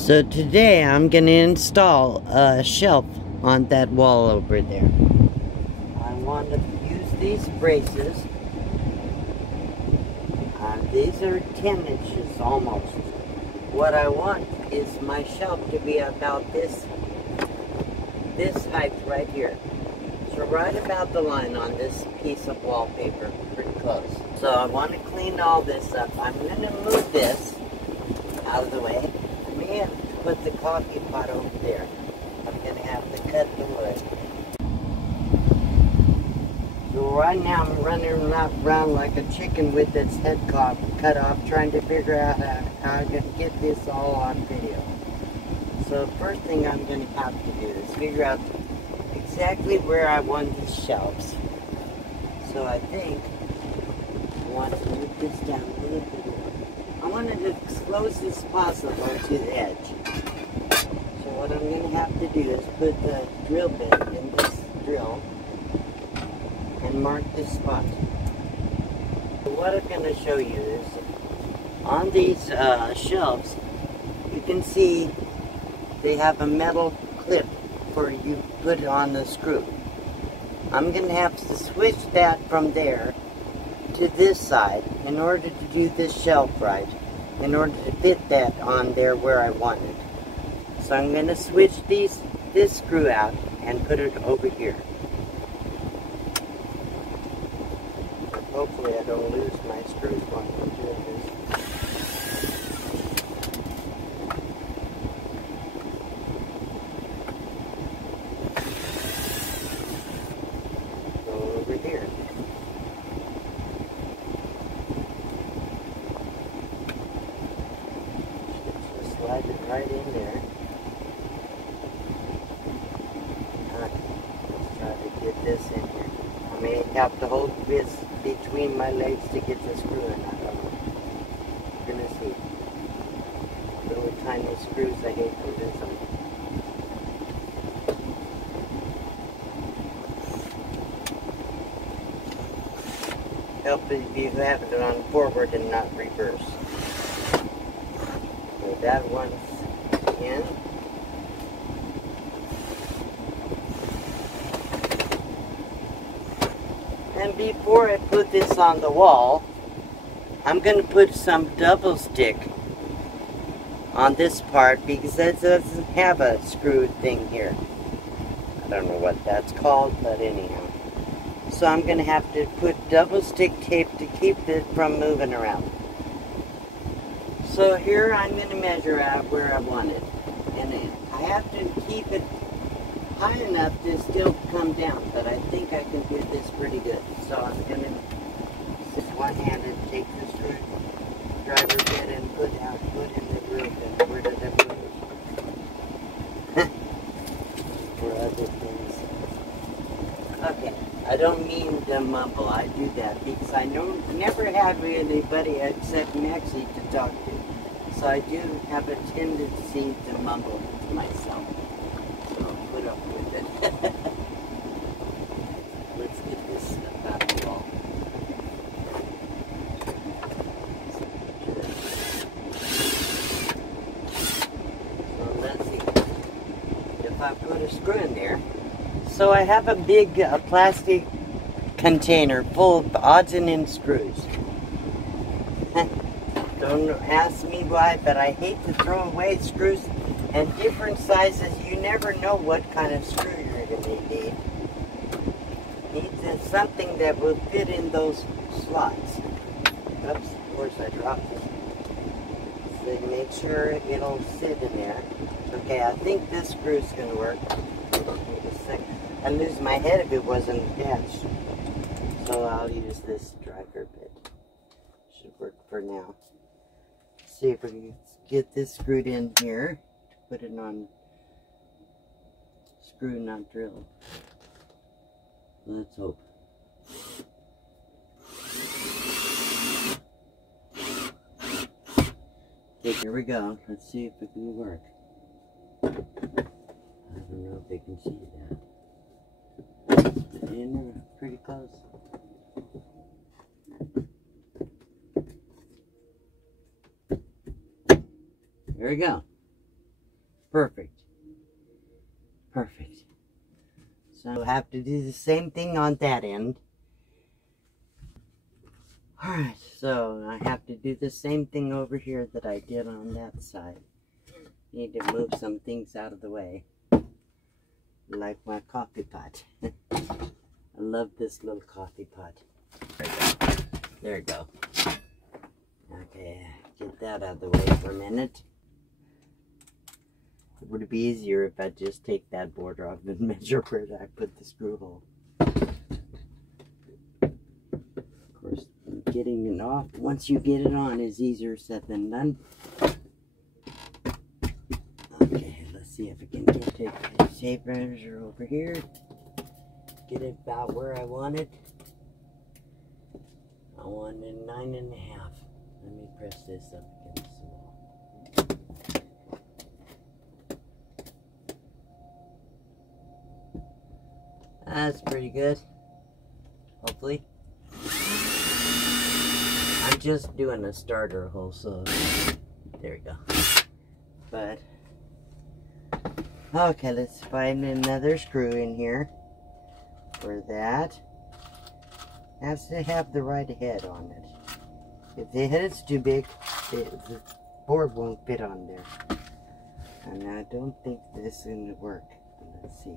So today I'm going to install a shelf on that wall over there. I want to use these braces. These are 10 inches almost. What I want is my shelf to be about this height right here. So right about the line on this piece of wallpaper, pretty close. So I want to clean all this up. I'm going to move this out of the way. I may have to put the coffee pot over there. I'm going to have to cut the wood. So right now I'm running around like a chicken with its head cut off, trying to figure out how I'm going to get this all on video. So the first thing I'm going to have to do is figure out exactly where I want these shelves. So I think I want to move this down a little bit more. I want it as close as possible to the edge. So what I'm going to have to do is put the drill bit in this drill and mark this spot. So what I'm going to show you is on these shelves, you can see they have a metal clip for you put it on the screw. I'm going to have to switch that from there to this side in order to do this shelf right, in order to fit that on there where I want it. So I'm going to switch this screw out and put it over here. Hopefully I don't lose my screws while I'm doing this. Go over here. Just slide it right in there. Let's try to get this in here. I may have to hold this between my legs to get the screw in. I don't know. We're gonna see. Little tiny screws, I hate to lose them. Help if you have it on forward and not reverse. So that one's in. And before I put this on the wall, I'm going to put some double stick on this part because it doesn't have a screw thing here. I don't know what that's called, but anyhow. So I'm going to have to put double stick tape to keep it from moving around. So here I'm going to measure out where I want it. And I have to keep it high enough to still come down, but I think I can do this pretty good. So I'm going to just one-handed take the screwdriver bit and put in the groove. And where did I put it? For other things. Okay, I don't mean to mumble. I do that because I never have anybody except Maxie to talk to. So I do have a tendency to mumble to myself. Put up with it. Let's get this stuff out the wall. So let's see if I put a screw in there. So I have a big plastic container full of odds and ends screws. Don't ask me why, but I hate to throw away screws. And different sizes, you never know what kind of screw you're going to need. Need something that will fit in those slots. Oops, of course I dropped it. So make sure it'll sit in there. Okay, I think this screw's going to work. Wait a second. I'd lose my head if it wasn't attached. So I'll use this driver bit. Should work for now. See if we can get this screwed in here. Put it on screw, not drill. Let's hope. Okay, here we go. Let's see if it can work. I don't know if they can see that. In there, pretty close. There we go. Perfect. Perfect. So I'll have to do the same thing on that end. Alright, so I have to do the same thing over here that I did on that side. Need to move some things out of the way. Like my coffee pot. I love this little coffee pot. There we go. Okay, get that out of the way for a minute. It would be easier if I just take that border off and measure where I put the screw hole. Of course, getting it off once you get it on is easier said than done. Okay, let's see if I can get the tape measure over here. Get it about where I want it. I want it 9.5. Let me press this up against the wall. That's pretty good. Hopefully. I'm just doing a starter hole, so there we go. But okay, let's find another screw in here for that. Has to have the right head on it. If the head is too big, the board won't fit on there. And I don't think this is going to work. Let's see.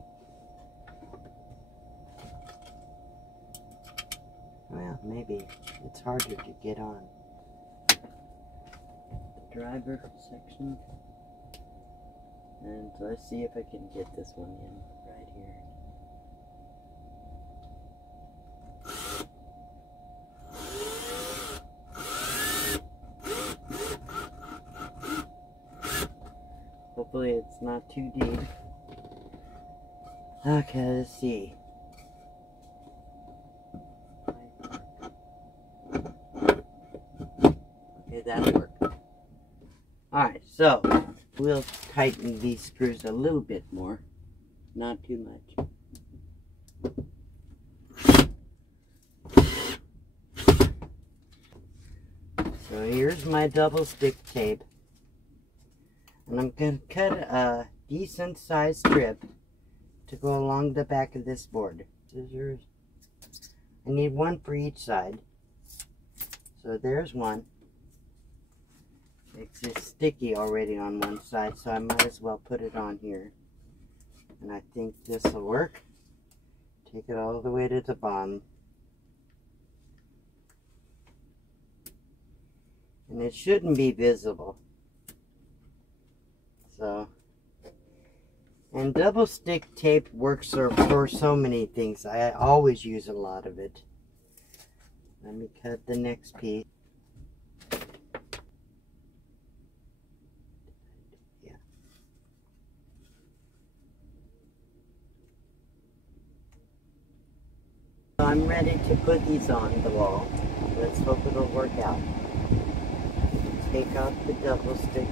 Well, maybe it's harder to get on. The driver section. And let's see if I can get this one in right here. Hopefully it's not too deep. Okay, let's see. Okay, that'll work. Alright, so we'll tighten these screws a little bit more. Not too much. So here's my double stick tape. And I'm going to cut a decent sized strip to go along the back of this board. Scissors. I need one for each side. So there's one. It's sticky already on one side, so I might as well put it on here. And I think this will work. Take it all the way to the bottom. And it shouldn't be visible. So, and double stick tape works for so many things. I always use a lot of it. Let me cut the next piece. Yeah. I'm ready to put these on the wall. Let's hope it'll work out. Take out the double stick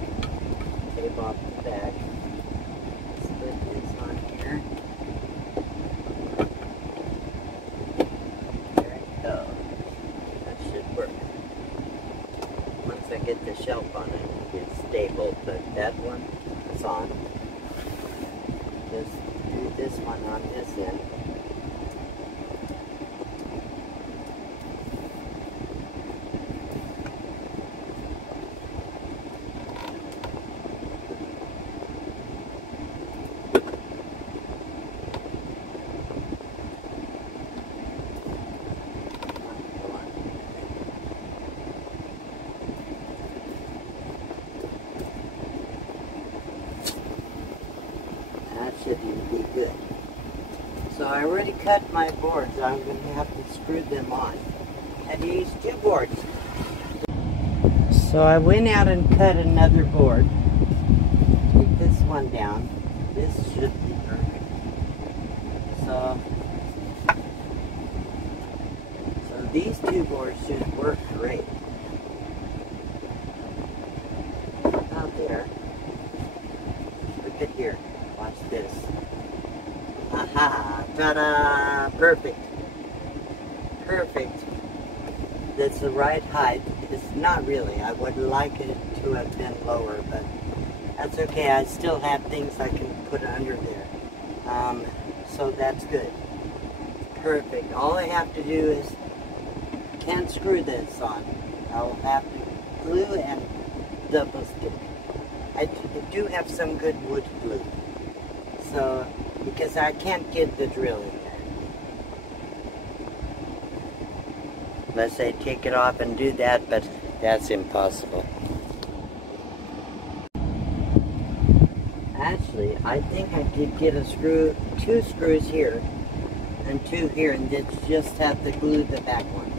tape off the back. Put this on here. There we go. That should work. Once I get the shelf on it, it's stable, but that one is on. Just do this one on this end. Should be good. So I already cut my boards. I'm going to have to screw them on. I use two boards. So I went out and cut another board. Take this one down. This should be perfect. So these two boards should work great. Out there. Look at here. Watch this. Aha! Ta-da! Perfect. Perfect. That's the right height. It's not really. I would like it to have been lower, but That's okay, I still have things I can put under there. So that's good. Perfect. All I have to do is, can't screw this on. I'll have to glue and double stick. I do have some good wood glue. So, because I can't get the drill in there. Unless I take it off and do that, but that's impossible. Actually, I think I could get a screw, 2 screws here and 2 here, and just have to glue the back one.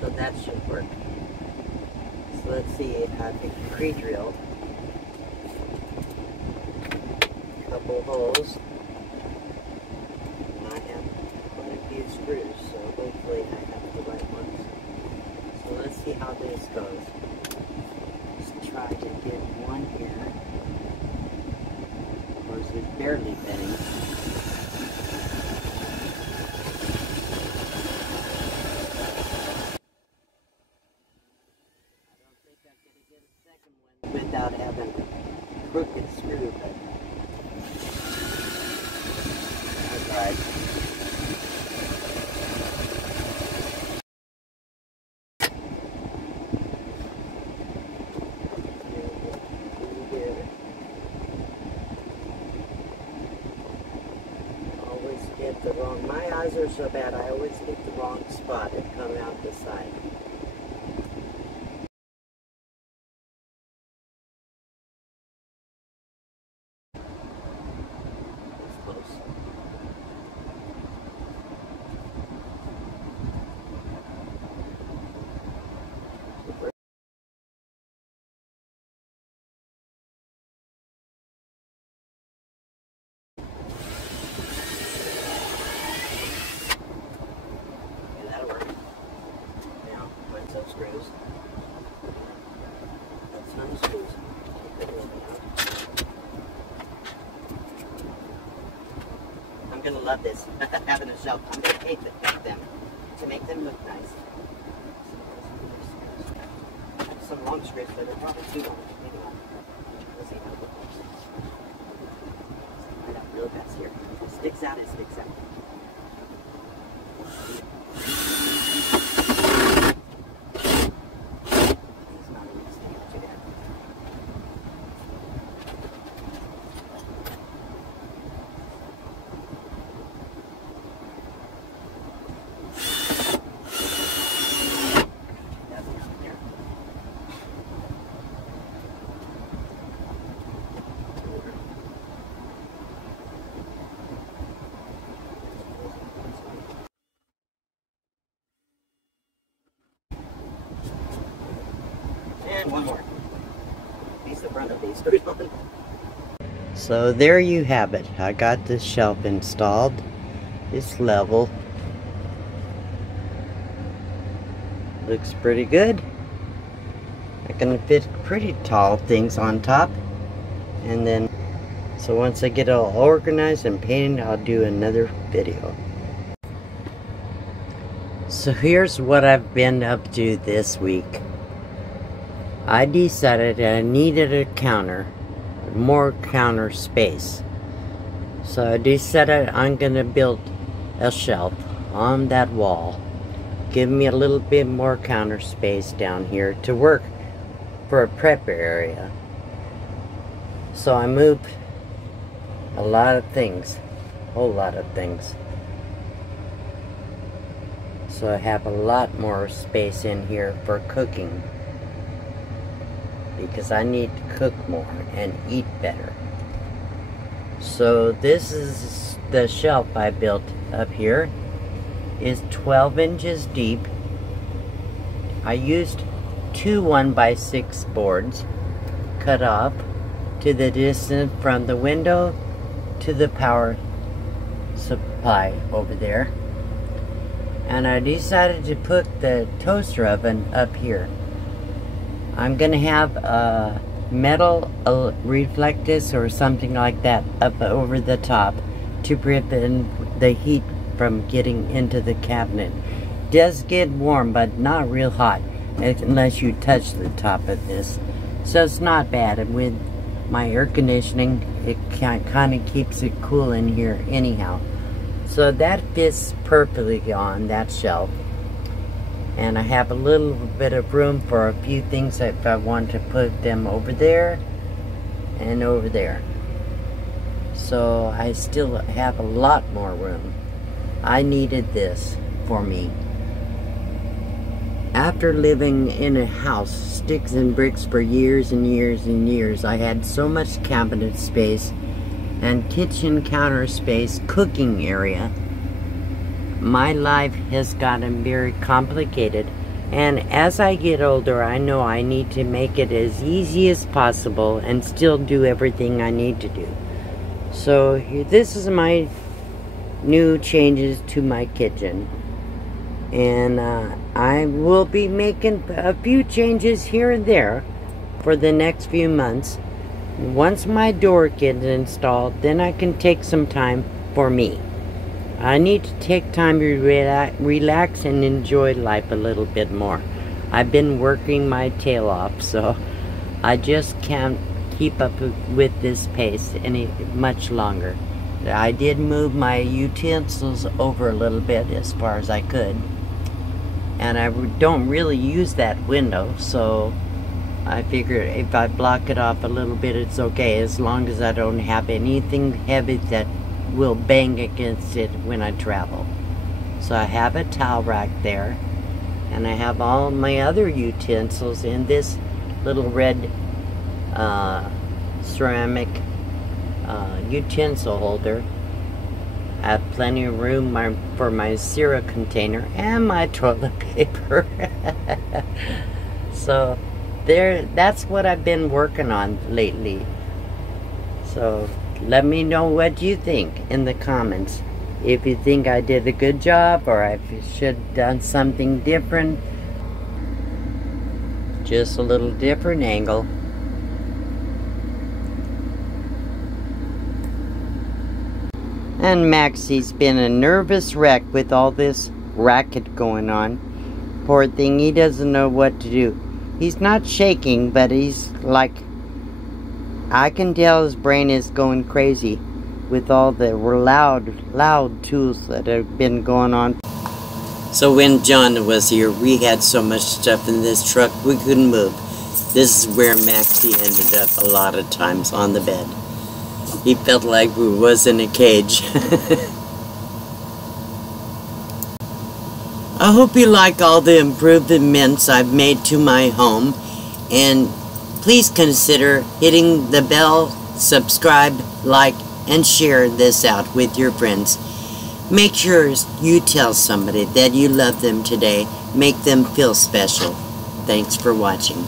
So that should work. So let's see, I can pre-drill a couple holes. I have quite a few screws, so hopefully I have the right ones. So let's see how this goes. Let's try to get one here. Of course, it's barely fitting. I don't think I could get a second one without having a crooked screw, but that's alright. My eyes are so bad, I always hit the wrong spot and come out the side. It's close. Some screws. That's some screws. I'm gonna love this. Having a shelf. I'm gonna paint them to make them look nice. I have some long screws, but they're probably too long. Maybe not. Let's see how it looks. Right out real fast here. If it sticks out, it sticks out. And one more. Piece the front of these screws on. So there you have it. I got this shelf installed. It's level. Looks pretty good. I can fit pretty tall things on top. And then, so once I get it all organized and painted, I'll do another video. So here's what I've been up to this week. I decided I needed a counter, more counter space. So I decided I'm gonna build a shelf on that wall. Give me a little bit more counter space down here to work for a prep area. So I moved a lot of things, a whole lot of things. So I have a lot more space in here for cooking, because I need to cook more and eat better. So this is the shelf I built up here. Is 12 inches deep. I used 2 1x6 boards cut off to the distance from the window to the power supply over there. And I decided to put the toaster oven up here. I'm gonna have a metal reflectus or something like that up over the top to prevent the heat from getting into the cabinet. It does get warm, but not real hot unless you touch the top of this. So it's not bad. And with my air conditioning, it kind of keeps it cool in here anyhow. So that fits perfectly on that shelf. And I have a little bit of room for a few things if I want to put them over there and over there. So I still have a lot more room. I needed this for me. After living in a house, sticks and bricks for years and years and years, I had so much cabinet space and kitchen counter space, cooking area. My life has gotten very complicated, and as I get older, I know I need to make it as easy as possible and still do everything I need to do. So this is my new changes to my kitchen, and I will be making a few changes here and there for the next few months. Once my door gets installed, then I can take some time for me. I need to take time to relax and enjoy life a little bit more. I've been working my tail off, so I just can't keep up with this pace any much longer. I did move my utensils over a little bit as far as I could, and I don't really use that window, so I figured if I block it off a little bit, it's okay, as long as I don't have anything heavy that will bang against it when I travel. So I have a towel rack there, and I have all my other utensils in this little red ceramic utensil holder. I have plenty of room for my syrup container and my toilet paper. So that's what I've been working on lately. So let me know what you think in the comments. If you think I did a good job or I should have done something different. Just a little different angle. And Maxie's been a nervous wreck with all this racket going on. Poor thing, he doesn't know what to do. He's not shaking, but he's like, I can tell his brain is going crazy with all the loud tools that have been going on. So when John was here, we had so much stuff in this truck we couldn't move. This is where Maxie ended up a lot of times, on the bed. He felt like we was in a cage. I hope you like all the improvements I've made to my home, and please consider hitting the bell, subscribe, like, and share this out with your friends. Make sure you tell somebody that you love them today. Make them feel special. Thanks for watching.